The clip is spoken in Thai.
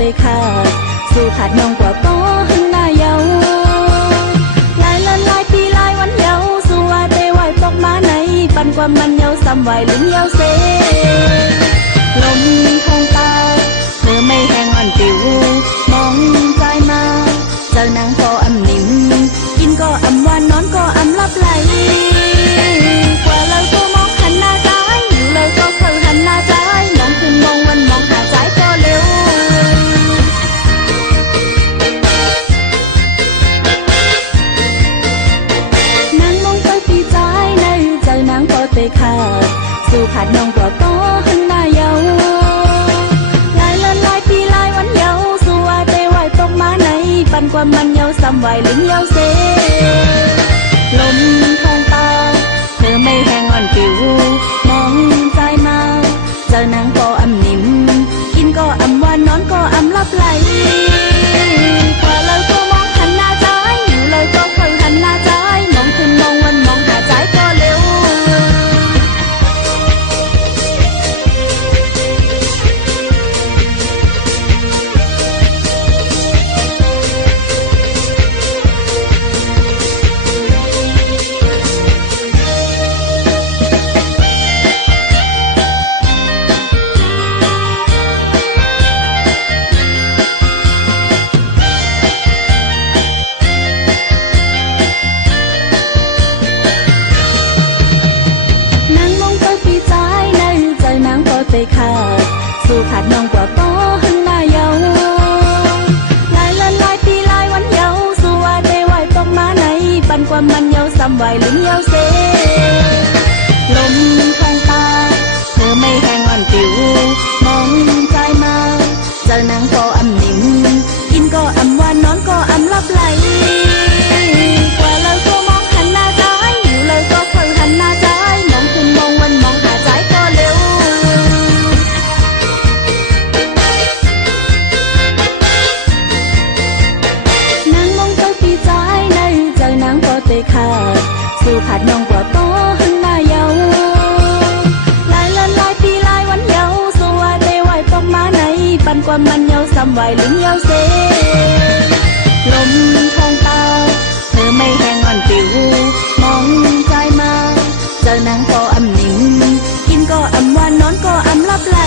ตยขาดสู่ขาดน้องกว่าก็หึงหน้าเยาหลายเลินหลายปีหลายวันเยาสู่ว่าเตไหวปกมาในปันความมันเยาซ้ำไหวลืมเยาเซลมทองตาเธอไม่แห้งอ่อนปิวมองใจมาเจอนางก็อำนิ่มกินก็อำหวานนอนก็อำลับไหลกว่าเราก็มองหันหน้าใจอยู่เลยก็เคยหันหน้าใจมองขึ้นมองวันมองหาใจก็เร็วนางมองไปปีใจในเจอนางก็เตะขาดสู่ขาดน้องก็ต่อหันหน้าเยาหลายเลินหลายปีหลายวันเยาสู่ว่าเตไหวตกมาในปันความมันเยาซ้ำไหวลืมเยาเซลมทองตาเธอไม่แห้งอ่อนปิวมองใจมาเจอนางก็อำนิ่มกินก็อำหวานนอนก็อำลับไหลกว่าเลยก็มองหันหน้าใจอยู่เลยก็เคยหันหน้าใจมองขึ้นมองวันมองหาใจก็เร็วนางมองไปปีใจในใจนางก็เตะขาดสู่ขาดน้องกว่าก็หึงหน้าเยาหลายเลินหลายปีหลายวันเยาสู่ว่าเตไหวตกมาในปันความมันเยาซ้ำไหวลืมเยาเซลมทองตาเธอไม่แห้งอ่อนปิวมองใจมาเจอนางก็อำนิ่มกินก็อำหวานนอนก็อำลับไหลกว่าเราก็มองหันหน้าใจอยู่เลยก็เคยหันหน้าใจมองขึ้นมองวันมองหาใจก็เร็วนางมองไปปีใจในใจนางก็เตะขาดสู่ขาดน้องกว่าก็หึงหน้าเยาหลายเลินหลายปีหลายวันเยาสู่ว่าเตไหวปกมาในปันความมันเยาซ้ำไหวลืมเยาเซลมทองตาเธอไม่แห้งอ่อนปิวมองใจมาเจอนางก็อำนิ่มกินก็อำหวานนอนก็อำลับไหล